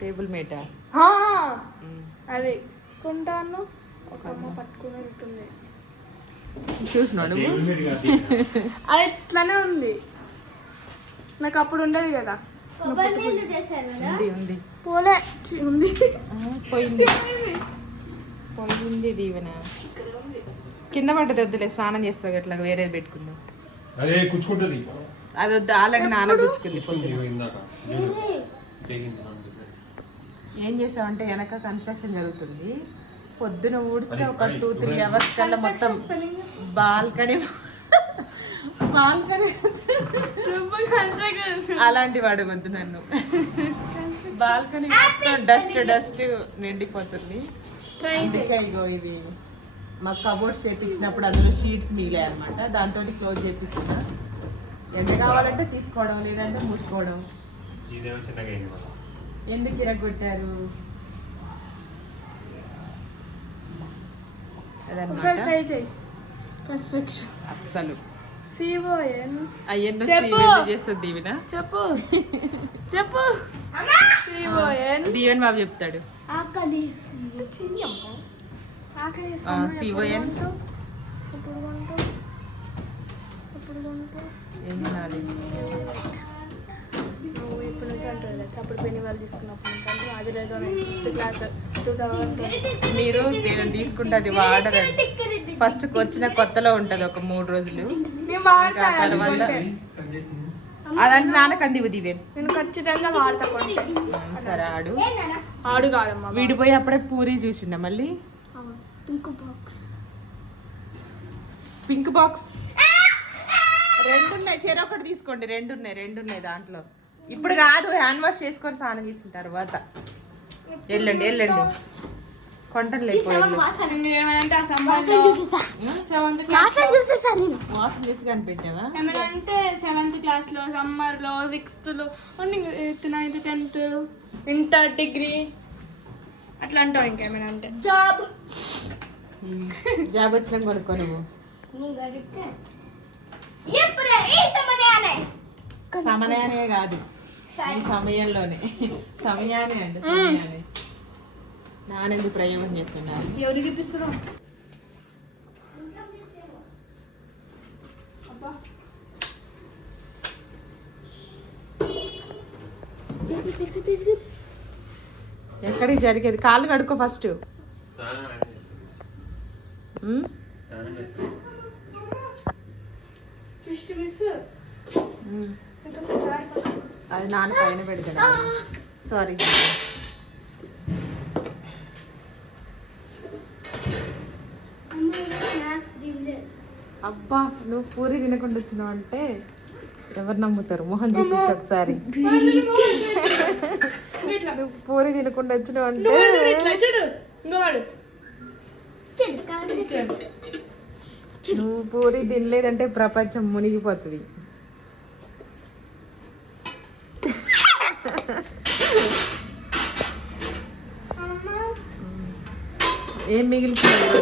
Table మేటా? అది కొంటాను. ఒక అమ్మ పట్టుకుని వెళ్తుంది. నువ్వు? దీవెన. అది ఇట్లానే ఉంది. నాకు అప్పుడు ఉండేది కదా. ఉంది ఉంది. పోలే. ఉంది. పోయింది. దీవెన. కింద పడ్డది వద్దులే స్నానం చేస్తావు అట్లా వేరేది పెట్టుకుందాం. అదే కూర్చుంటది అది వద్దు ఆల్రెడీ నాన్న గుచ్చుకుంది పొద్దున. ఏం చేసావంటే వెనక కన్స్ట్రక్షన్ జరుగుతుంది. పొద్దున ఊడిస్తే ఒక టూ త్రీ అవర్స్ కల్లా మొత్తం బాల్కనీ బాల్కనీ. అలాంటివి అడగొద్దు నన్ను. బాల్కనీ మొత్తం డస్ట్ డస్ట్ నిండిపోతుంది. అందుకే ఇగో ఇవి మా కబోర్డ్స్ చేపించినప్పుడు అందులో షీట్స్ మిగిలాయి అనమాట దాంతో క్లోజ్ చేపిస్తున్నా. ఎంత కావాలంటే తీసుకోవడం లేదంటే మూసుకోవడం. ఇదేమో చిన్నగా అయింది మళ్ళా. ఎందుకు ఇరగొట్టారు? ఒకసారి అదనమాట ట్రై చేయి. కన్స్ట్రక్షన్. అస్సలు. C O. చేస్తుంది దీవెన? చెప్పు. చెప్పు. సిఓఎన్ దీవెన్ బాబు చెప్తాడు. ఆకలి CON. ఇప్పుడు ఏం తినాలి? నువ్వు ఇప్పుడు నుంచి అంటారు కదా అప్పుడు పెళ్ళి వాళ్ళు తీసుకున్నప్పుడు నుంచి అది రెజోనెన్స్ క్లాస్ టూ థౌసండ్ మీరు నేను తీసుకుంటే అది వాడరండి ఫస్ట్ వచ్చిన కొత్తలో ఉంటది ఒక మూడు రోజులు. తర్వాత. అదంటే నాన్నకు అందివు దీవెన్ నేను ఖచ్చితంగా వాడతా సరే ఆడు. ఆడు కాదమ్మా వీడిపోయి అప్పుడే పూరి చూసిండ మళ్ళీ? ఇంకో బాక్స్. Pink box? రెండు ఉన్నాయి చెరొకటి తీసుకోండి. రెండు ఉన్నాయి రెండు ఉన్నాయి దాంట్లో. ఇప్పుడు కాదు హ్యాండ్ వాష్ చేసుకొని స్నానం చేసిన తర్వాత. వెళ్ళండి వెళ్ళండి. కొంటలు వాసన చేసి కనిపెట్టావా? ఏమంటే సెవెంత్ క్లాస్లో సమ్మర్లో సిక్స్త్లో eighth ninth tenth inter degree అట్లా అంటావు ఇంకేమైనా అంటే జాబ్ జాబ్ వచ్చినాక కొనుక్కో నువ్వు నేను గడిపే ఎప్పుడే ఈ సమయానే? సమయానే కాదు. ఈ సమయంలోనే. సమయానే అంటే సమయానే. నానెందుకు ప్రయోగం చేస్తున్నారు? ఎవరికి తిరుగు తిరుగు ఎక్కడికి జరిగేది? కాళ్ళు కడుక్కో ఫస్ట్. స్నానం ఆయన చేస్తుంది. స్నానం చేస్తుంది. ఫిస్ట్ మిస్ అది నాన్న పైన పెడతాడు సారీ అబ్బా నువ్వు పూరి తినకుండా వచ్చినావు అంటే ఎవరు నమ్ముతారు? మొహం చూపించు ఒకసారి. ఇట్లా నువ్వు పూరి తినకుండా వచ్చినావు అంటే నువ్వు పూరి తినలేదంటే ప్రపంచం మునిగిపోతుంది. ఏం మిగిలిపోయింది?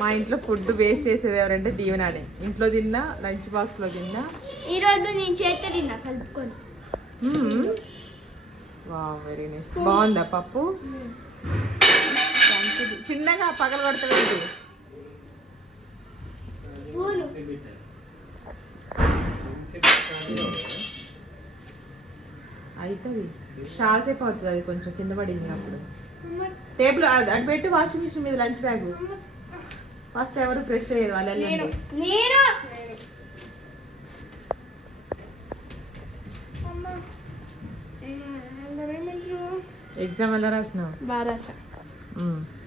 మా ఇంట్లో ఫుడ్ వేస్ట్ చేసేది ఎవరంటే దీవెనాడే ఇంట్లో తిన్నా లంచ్ బాక్స్లో తిన్నా. ఈ రోజు నేను చేత తిన్నా కలుపుకొని. వా వెరీ నైస్. బాగుందా పప్పు. చిన్నగా పగల కొడతాడు పూలు అవుతుంది చాలాసేపు అవుతుంది అది కొంచెం కింద పడింది అప్పుడు. టేబుల్ అటు పెట్టి వాషింగ్ మిషన్ మీద లంచ్ బ్యాగ్. ఫస్ట్ ఎవరు ఫ్రెష్ అయ్యేది నేను. నేను. ఎగ్జామ్ ఎలా రాసినావు.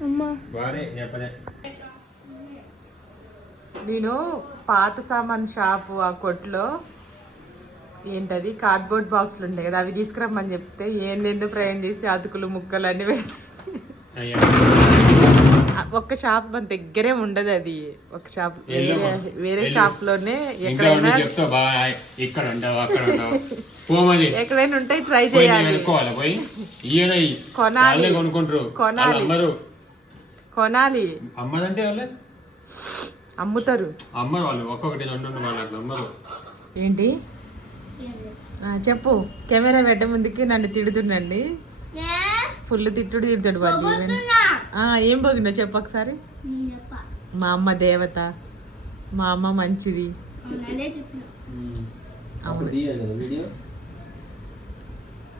అమ్మా. వాడే చెప్పలే నేను పాత సామాన్ షాపు ఆ కొట్లో ఏంటది? కార్డ్బోర్డ్ బాక్స్లు ఉంటాయి కదా అవి తీసుకురమ్మని చెప్తే ఏం నిండు ప్రయాణం చేసి అతుకులు ముక్కలు అన్ని ఒక్క షాప్ మన దగ్గరే ఉండదు అది. ఒక షాప్. వేరే. షాప్లోనే ఎక్కడైనా ఇక్కడ ఎక్కడైనా ఉంటాయి ట్రై చేయాలి. కొనాలి. కొనాలి. కొనాలి. అమ్మదంటే అమ్ముతారు. అమ్మరు వాళ్ళు ఒక్కొక్కటి రెండు రెండు వాళ్ళు అట్లా అమ్మరు. ఏంటి? ఆ, చెప్పు. కెమెరా పెట్ట ముందుకి నన్ను తిడుతుండండి. ఫుల్ తిట్టుడు తిడుతాడు వాళ్ళు ఏం పోగిండో చెప్పు ఒకసారి. మా అమ్మ దేవత. మా అమ్మ మంచిది. అవును,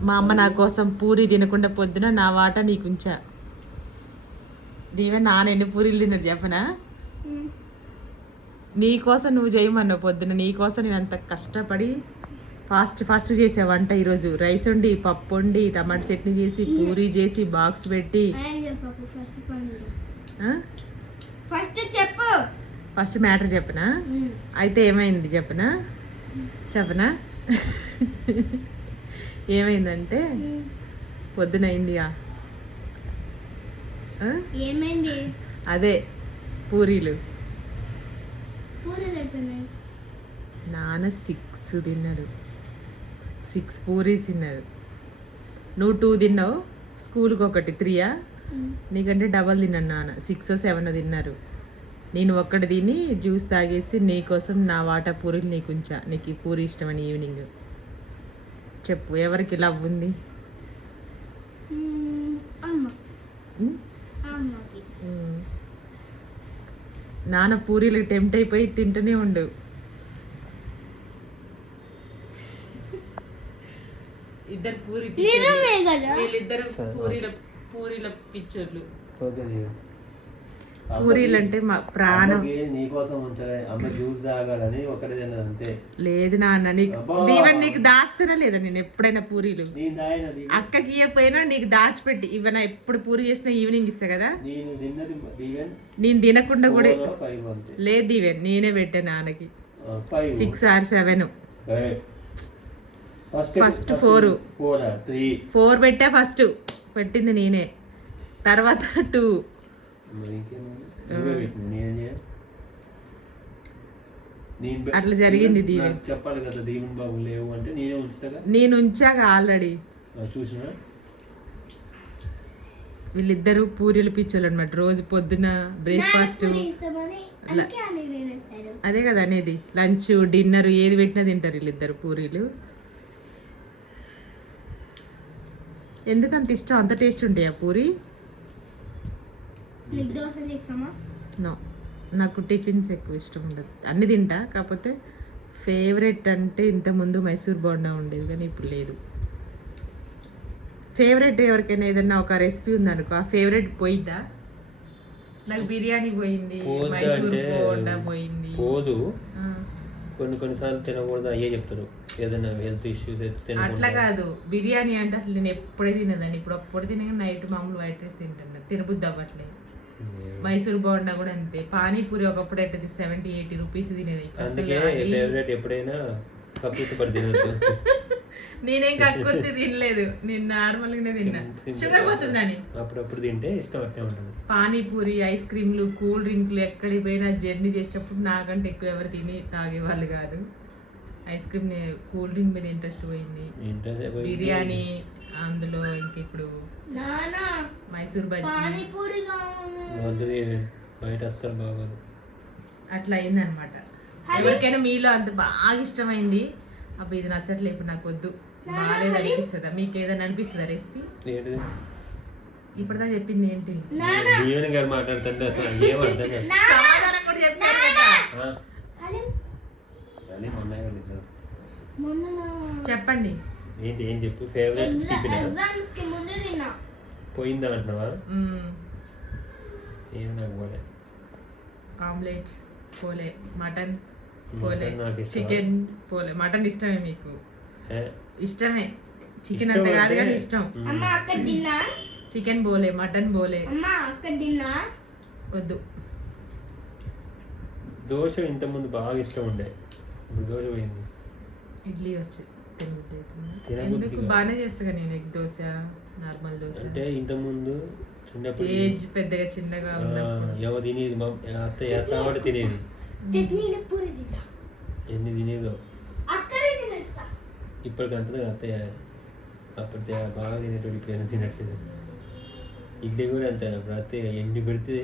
మా అమ్మ నా కోసం పూరి తినకుండా పొద్దున నా వాట నీకుంచా. నీవే నాన్న ఎన్ని పూరీలు తిన్నాడు చెప్పనా? ఉమ్. నీ కోసం నువ్వు చేయమన్నావు పొద్దున నీ కోసం నేను అంత కష్టపడి ఫాస్ట్ ఫాస్ట్ చేసా వంట ఈరోజు. రైస్ వండి పప్పు వండి టమాటా చట్నీ చేసి పూరి చేసి బాక్స్ పెట్టి. ఫస్ట్? ఫస్ట్ చెప్పు. ఫస్ట్ మ్యాటర్ చెప్పనా. అయితే ఏమైంది చెప్పనా? చెప్పనా? ఏమైందంటే. పొద్దున అయిందిగా. అదే పూరీలు. నాన్న సిక్స్ తిన్నాడు సిక్స్ పూరీస్ తిన్నారు నువ్వు టూ తిన్నావు స్కూల్కి ఒకటి త్రీయా ఉమ్. నీకంటే డబల్ తిన్నాను నాన్న సిక్స్ సెవెన్ తిన్నారు నేను ఒక్కటి తిని జ్యూస్ తాగేసి నీకోసం నా వాటా పూరీలు నీకు ఉంచా. నీకు ఈ పూరి ఇష్టమని ఈవినింగ్. చెప్పు ఎవరికి లవ్ ఉంది? ఉమ్. అమ్మ. నాన్న పూరీలు టెంప్ట్ అయిపోయి తింటూనే ఉండు. ఇద్దరు పూరి వీళ్ళిద్దరు పూరీల పూరీల పిక్చర్లు. పూరీలు అంటే మా ప్రాణం. అమ్మకి నీకోసం ఉంచలే. అమ్మ జ్యూస్ తాగాలని ఒకటి తిన్నది అంతే. లేదు నాన్న నీకు. దీవెన్ నీకు దాస్తున్నా లేదా నేను ఎప్పుడైనా పూరీలు? అక్కకి ఇవ్వకపోయినా నీకు దాచిపెట్టి ఇవన్న ఎప్పుడు పూరి చేసినా ఈవినింగ్ ఇస్తా కదా? నేను తినకుండా కూడా లేదు దీవెన్ నేనే పెట్టా నాన్నకి. Six or seven. First. Four. Four పెట్టా ఫస్ట్. పెట్టింది నేనే. తర్వాత టూ. అట్లా జరిగింది దీవెన్. చెప్పాలి కదా దీవెన్ బాబు లేవు అంటే నేనే ఉంచుతాగా? నేను ఉంచాక ఆల్రెడీ. చూసిన? వీళ్ళిద్దరూ పూరీలు పిచ్చోళ్ళు అనమాట రోజు పొద్దున బ్రేక్ఫాస్ట్ పూరి అదే కదా అనేది. లంచ్ డిన్నర్ ఏది పెట్టినా తింటారు వీళ్ళిద్దరు పూరీలు. ఎందుకంత ఇష్టం? అంత టేస్ట్ ఉంటాయా పూరి? చేస్తామా నో నాకు టిఫిన్స్ ఎక్కువ ఇష్టం ఉండదు. అన్ని తింటా కాకపోతే ఫేవరెట్ అంటే ఇంతకుముందు మైసూర్ బోండా ఉండేది కానీ ఇప్పుడు లేదు. ఫేవరెట్ ఎవరికైనా ఏదన్నా ఒక రెసిపీ ఉందనుకో ఆ ఫేవరెట్ పోయిందా నాకు బిర్యానీ పోయింది మైసూర్ బోండా పోయింది. పోదు. కొన్ని కొన్నిసార్లు తినకూడదు అయ్యే చెప్తారు. ఏదైనా హెల్త్ ఇష్యూస్ అయితే అట్లా కాదు. బిర్యానీ అంటే అసలు నేను ఎప్పుడే తినదని ఇప్పుడు ఒప్పుడు తినగా నైట్ మామూలు వైట్ రైస్ తింటాను. తినబుద్ధి అవ్వట్లేదు. మైసూర్ బోండా కూడా అంతే. పానీపూరి ఒకప్పుడు ఎట్టది సెవెంటీ ఎయిటీ రూపీస్ తినేది. ఇప్పుడు అసలు అందుకే అది- ఫేవరెట్ ఎప్పుడైనా కక్కుర్తి పడి తినద్దు. నేనేం కక్కుర్తి తినలేదు. నేను నార్మల్ గానే తిన్నా షుగర్ పోతుందని అప్పుడప్పుడు తింటే ఇష్టం ఉంటుంది. పానీపూరి ఐస్ క్రీమ్లు కూల్ డ్రింక్లు ఎక్కడికి పోయినా జర్నీ చేసేటప్పుడు నాకంటే ఎక్కువ ఎవరు తిని తాగేవాళ్ళు కాదు. ఐస్ క్రీమ్ కూల్ డ్రింక్ మీద ఇంట్రెస్ట్ పోయింది. బిర్యానీ అందులో మైసూర్ బజ్జీ. పానీపూరి వద్దు దీవెన్. బయట అస్సలు బాగోదు. అట్లా అయిందనమాట. ఎవరికైనా మీలో అంత బాగా ఇష్టమైంది అప్పుడు ఇది నచ్చట్లేదు ఇప్పుడు నాకు వద్దు. బాగాలేదు అనిపిస్తుందా మీకు ఏదైనా అనిపిస్తుందా రెసిపీ? ఏంటిది? ఇప్పటిదా చెప్పింది ఏంటి? దీవెన గారు మాట్లాడుతుంటే అసలు ఏం అర్థం కాదు. సమాధానం కూడా చెప్పారు కదా. ఆ, హలీం మళ్ళీ మొన్న వాళ్ళు ఇద్దరు. మొన్న చెప్పండి. ఏంటి ఏం చెప్పు? ఫేవరెట్ టిఫిన్ ఎగ్జామ్స్కి ముందు తిన్నా. పోయిందా అంటున్నావా. ఏం నాకు పోలే. ఆమ్లెట్ పోలే మటన్ పోలే? చికెన్ పోలే. మటన్ ఇష్టమే మీకు? ఇష్టమే. చికెన్ అంత కాదు కానీ ఇష్టం. చికెన్ పోలే మటన్ పోలే. అమ్మ అక్కడ తిన్నా? వద్దు. దోశ ఇంతకుముందు బాగా ఇష్టం ఉండే. ఇప్పుడు దోశ పోయింది. ఇడ్లీ వచ్చి తినబుద్ధి. బాగానే చేస్తా నేను ఎగ్ దోశ నార్మల్ దోశ. అంటే ఇంతకుముందు చిన్నప్పుడు ఏజ్ పెద్దగా చిన్నగా ఎవ తినేది? మా అత్త కూడా తినేది? చట్నీలు పూరి తిన్నా ఎన్ని తినేదో? అక్కడే తినేస్తా. ఇప్పటికంటే అత్తయ్య. అప్పుడు బాగా తినేటోడు ఇప్పుడు ఏమైనా తినట్లేదు. ఇడ్లీ కూడా అంతే. అప్పుడు అత్తయ్య ఎన్ని పెడితే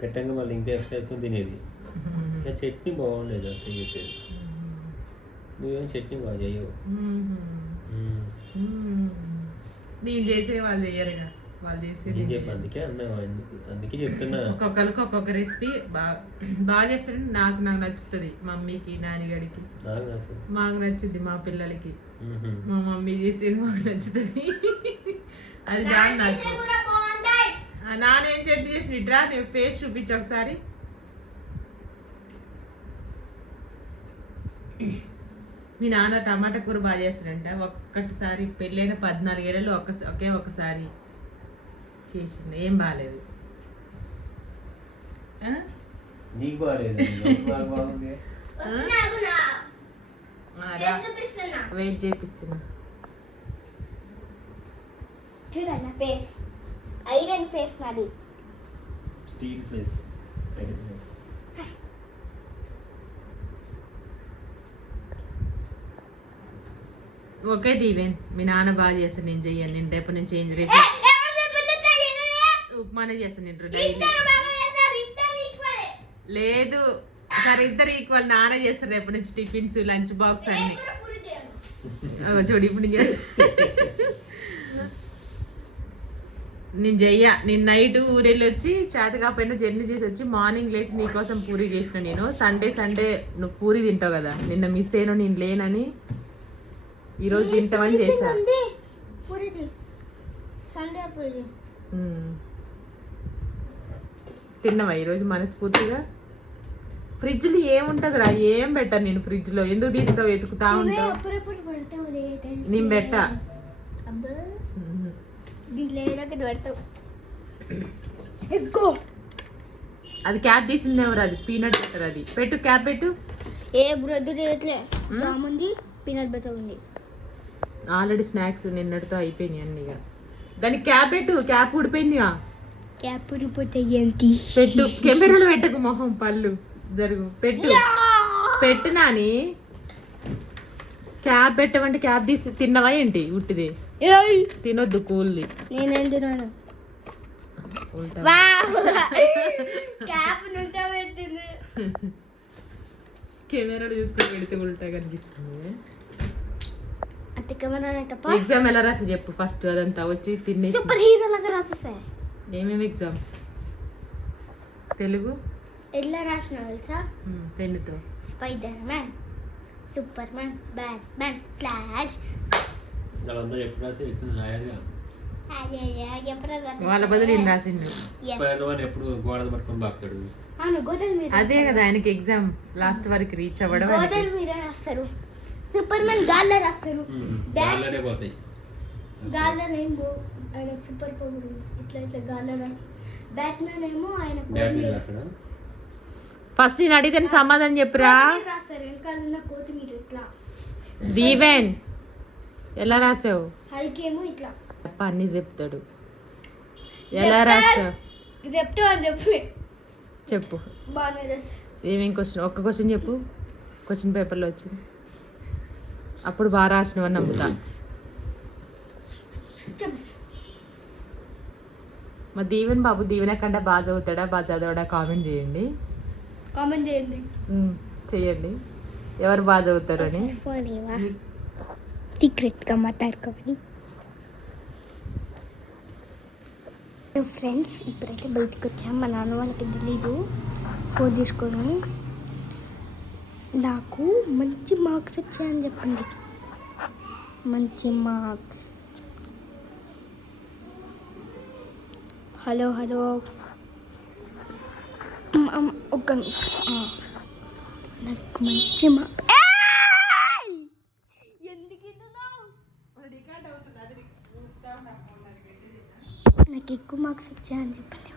పెట్టంగా మళ్ళీ ఇంకా ఎక్స్ట్రా వేసుకొని తినేది. ఇంకా చట్నీ బాగుండేది అత్తయ్య చేసేది. నువ్వేం చట్నీ బాగా చేయవు. నేను చేసే వాళ్ళు చేయరుగా వాళ్ళు చేసేది నేను అందుకే అన్నా అందుకే- అందుకే చెప్తున్నా. ఒక్కొక్కరికి ఒక్కొక్క రెసిపీ బాగా బాగా చేస్తారంటే నాకు నాకు నచ్చుతుంది మమ్మీకి నాన్నగడికి. నచ్చదు. మాకు నచ్చుద్ది మా పిల్లలకి. మా మమ్మీ చేసేది మాకు నచ్చుతుంది. అది చాలా నాకు. కూడా బాగుంటాయి. ఆ, నాన్న ఏం చట్నీ చేసి ఇట్రా నేను ఫేస్ చూపించు ఒకసారి. మీ నాన్న టమాటా కూర బాగా చేస్తాడంట. ఒక్కటిసారి పెళ్ళైన పద్నాలుగేళ్ళలో ఒక్క ఒకే ఒక్కసారి చేసిండు. ఏం బాగాలేదు? నీకు వెయిట్ చేపిస్తున్నా. చూడండి నా ఫేస్. ఐరన్ ఫేస్ నాది. Steel place okay Deeven. మీ నాన్న బాగా చేస్తాను నేను చెయ్యను. నేను రేపు నుంచి చేంజ్ రేపు? ఉప్మానే చేస్తాను నేను డైలీ. లేదు. సరే ఇద్దరు ఈక్వల్ నాన్న చేస్తారు రేపు నుంచి టిఫిన్స్ లంచ్ బాక్స్ నేను అన్ని. చూడు ఇప్పుడు నేను చే- నేను చెయ్య. నేను నైట్ ఊరెళ్ళి వచ్చి చేత కాకపోయినా జర్నీ చేసి వచ్చి మార్నింగ్ లేచి నీకోసం పూరి చేసిన నేను. సండే సండే నువ్వు పూరి తింటావు కదా. నిన్న మిస్ అయినా నేను లేనని ఈరోజు తింటామని చేశా. తిన్నావా ఈరోజు మనస్ఫూర్తిగా? ఫ్రిడ్జ్లో ఏముంటదిరా? ఏం పెట్టా నేను ఫ్రిడ్జ్లో? ఎందుకు తీస్తావు ఎతుకుతా నువ్వే ఉంటావు. నేను పెట్టా. అది క్యాప్ తీసింది ఎవరు? అది పీనట్ బటర్ అది. పెట్టు క్యాప్ పెట్టు. ఏ బ్రెడ్ చేయట్లే. ఉంది పీనట్ బటర్ ఉంది. ఆల్రెడీ స్నాక్స్ నిన్నటితో అయిపోయినాయి అన్నీగా దానికి క్యాప్ పెట్టు క్యాప్ ఊడిపోయిందిగా. క్యాప్ ఊరిపోతాయి ఏంటి పెట్టు కెమెరాలో పెట్టకు మొహం పళ్ళు జరుగు. పెట్టు. పెట్టు నాని. క్యాప్ పెట్టమంటే క్యాప్ తీసి తిన్నవా ఏంటి ఉట్టిది? తినొద్దు కూల్ది. నేనేం తిన్నాను కెమెరాలో చూసుకొని పెడితే ఉల్టా కనిపిస్తుంది ఎగ్జామ్ ఎలా రాసి చెప్పు ఫస్ట్ అదంతా వచ్చి ఫినిష్ సూపర్ హీరో లాగా రాసేసాయి ఏమేమి ఎగ్జామ్ తెలుగు ఎట్లా రాసిన తెలుసా పెన్నుతో spider man super man bat man flash వాళ్ళ బదులు ఈయన రాసిండు ఎప్పుడు గోడ పట్టుకొని బాగుతాడు అదే కదా ఆయనకి ఎగ్జామ్ లాస్ట్ వరకు రీచ్ అవ్వడం గోదల్ మీద రాస్తారు సూపర్ మ్యాన్ గాల్లో రాస్తారు. గాల్లోనే పోతాయి. గాల్లో ఏమో ఆయన సూపర్ పవర్ ఇట్లా ఇట్లా గాల్లో రాస్తారు. బ్యాట్ మ్యాన్ ఏమో ఆయన ఫస్ట్ నేను అడిగితే సమాధానం చెప్పురా? కోతి మీద రాస్తారు. వెనకాల ఉన్న కోతి మీరు ఇట్లా. దీవెన్. ఎలా రాసావు? హల్కి ఏమో ఇట్లా. తప్ప అన్ని చెప్తాడు. ఎలా రాసావు? చెప్తా అని చెప్పి. చెప్పు. ఏమేం క్వశ్చన్ ఒక్క క్వశ్చన్ చెప్పు. క్వశ్చన్ పేపర్లో వచ్చింది. అప్పుడు బాగా రాసినవని నమ్ముతా. మా దీవెన్ బాబు దీవెన కంటే బాగా చదువుతాడా? బాగా చదవడా? కామెంట్ చేయండి. కామెంట్ చేయండి. ఉమ్, చెయ్యండి ఎవరు బాగా చదువుతారు అని? సీక్రెట్గా మాట్లాడుకోవాలి ఫ్రెండ్స్ ఇప్పుడైతే బయటకు వచ్చాం. మా నాన్న వాళ్ళకి తెలీదు. ఫోన్ తీసుకొని. నాకు మంచి మార్క్స్ వచ్చాయని చెప్పండి. మంచి మార్క్స్. Hello hello. ఒక్క నిమిషం. నాకు మంచి మార్క్. ఎందుకు నాకు ఎక్కువ మార్క్స్ వచ్చాయని చెప్పండి.